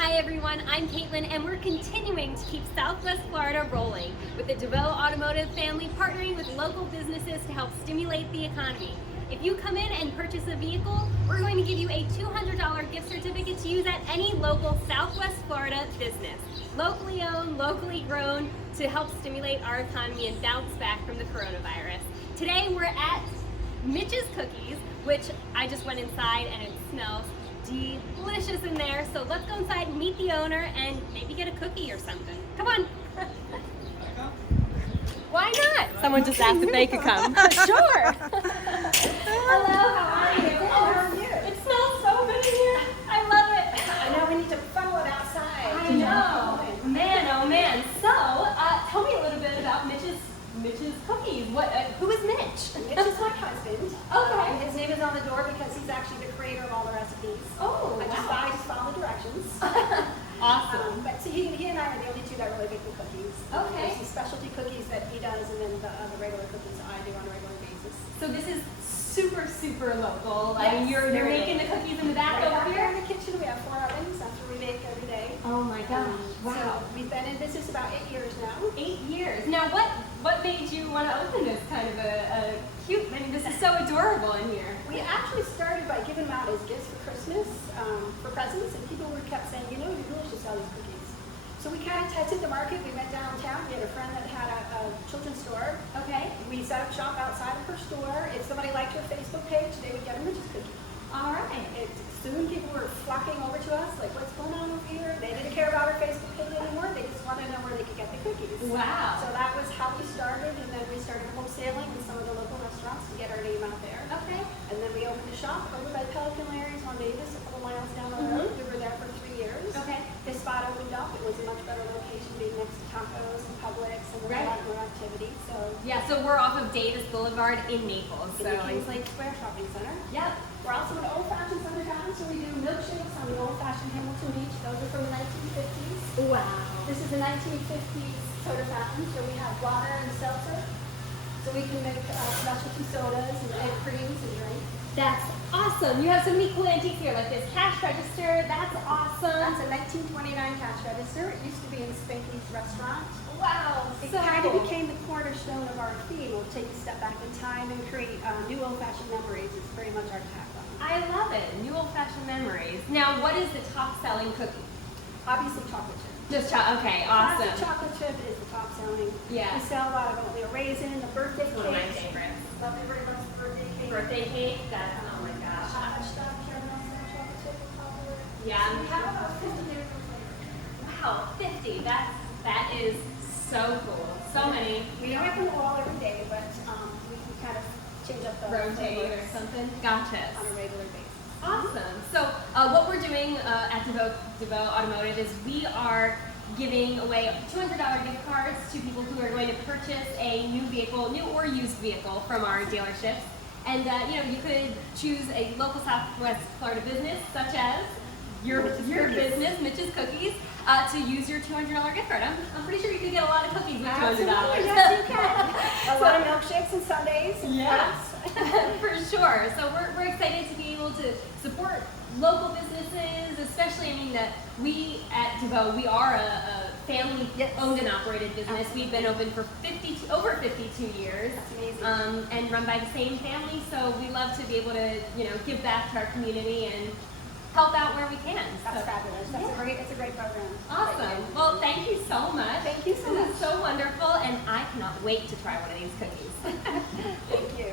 Hi everyone, I'm Kaitlyn and we're continuing to keep Southwest Florida rolling with the DeVoe Automotive family partnering with local businesses to help stimulate the economy. If you come in and purchase a vehicle, we're going to give you a $200 gift certificate to use at any local Southwest Florida business. Locally owned, locally grown, to help stimulate our economy and bounce back from the coronavirus. Today we're at Mitch's Cookies, which I just went inside and it smells delicious in there. So let's go inside and meet the owner and maybe get a cookie or something. Come on. Why not? Someone just asked if they could come. Sure. Hello, how are you? How are you? It smells so good in here. I love it. I know we need to funnel it outside. I know. Man, oh man. So, tell me a little bit about Mitch's Cookies. Who is Mitch? Mitch is my husband. Okay. His name is on the door because he's actually the creator of all the recipes. Oh, I just follow the directions. Awesome. But see, he and I are the only two that really make the cookies. Okay. There's some specialty cookies that he does, and then the regular cookies I do on a regular basis. So this is super local. Yes, I mean, you're very making the cookies in the back Right over out there here? in the kitchen, we have 4 ovens. That's where we bake every day. Oh my gosh. Wow. So we've been in business about 8 years now. 8 years. Now, what made you want to open this kind of a cute? I mean, this is so adorable in here. We actually started by giving them out as gifts for Christmas, for presents, and people kept saying, you know, you really should sell these cookies. So we kind of tested the market. We went downtown. We had a friend that had a children's store. Okay. We set up shop outside of her store. If somebody liked her Facebook page, they would get a Mitch's cookie. All right. Soon people were flocking over to us, like, what's going on over here? They didn't care about our Facebook page anymore. They just wanted to know where they could get the cookies. Wow. So that was how we started, and then we started wholesaling in some of the local restaurants to get our name out there. Okay. And then we opened a shop over by Pelican Larry's on Davis, a couple miles down the road. We were there for 3 years. Okay. This spot opened up. It was a much better location, being next to Tacos and Publix, and there was a lot more activity. So Yeah. So we're off of Davis Boulevard in Naples. in So the Kings Lake Square Shopping Center. Yep. We're also an old-fashioned soda fountain, so we do milkshakes on the old-fashioned Hamilton Beach. Those are from the 1950s. Wow. This is a 1950s soda fountain, so we have water and seltzer. So we can make specialty sodas and egg creams and drinks. That's awesome. You have so many cool antiques here, like this cash register. That's awesome. That's a 1929 cash register. It used to be in Spanky's restaurant. Wow. It So kind of cool. became the cornerstone of our theme. We'll take a step back in time and create new old-fashioned memories. It's very much our tagline. I love it. New old-fashioned memories. Now, what is the top-selling cookie? Obviously, chocolate chip. Just okay, Classic awesome. chocolate chip is the top selling. Yeah. We sell a lot of oatmeal raisin, the birthday One of my cakes. favorites. Love everybody's birthday cake. Birthday cake. That's oh my gosh. Chocolate stuff, caramel stuff, chocolate chip is popular. Yeah. We have about 50 different flavors. Wow, 50. That is so cool. So many. We don't have them all every day, but we can kind of change up the Rotate or flavors something. Gotcha. on a regular basis. Awesome. So what we're doing at DeVoe Automotive is we are giving away $200 gift cards to people who are going to purchase a new vehicle, new or used vehicle from our dealerships. And you could choose a local Southwest Florida business, such as your business, Mitch's Cookies, to use your $200 gift card. I'm pretty sure you could get a lot of cookies with $200. Absolutely, yes, you can. A lot of milkshakes and sundaes. Yes. For sure. So we're excited to be able to support local businesses, especially, I mean, that we at DeVoe, we are a family owned and operated business. We've been open for over 52 years. That's amazing. And run by the same family, so we love to be able to, give back to our community and help out where we can. That's So, fabulous. That's a great program. awesome. Well, thank you so much. Thank you so This much. is so wonderful, and I cannot wait to try one of these cookies. Thank you.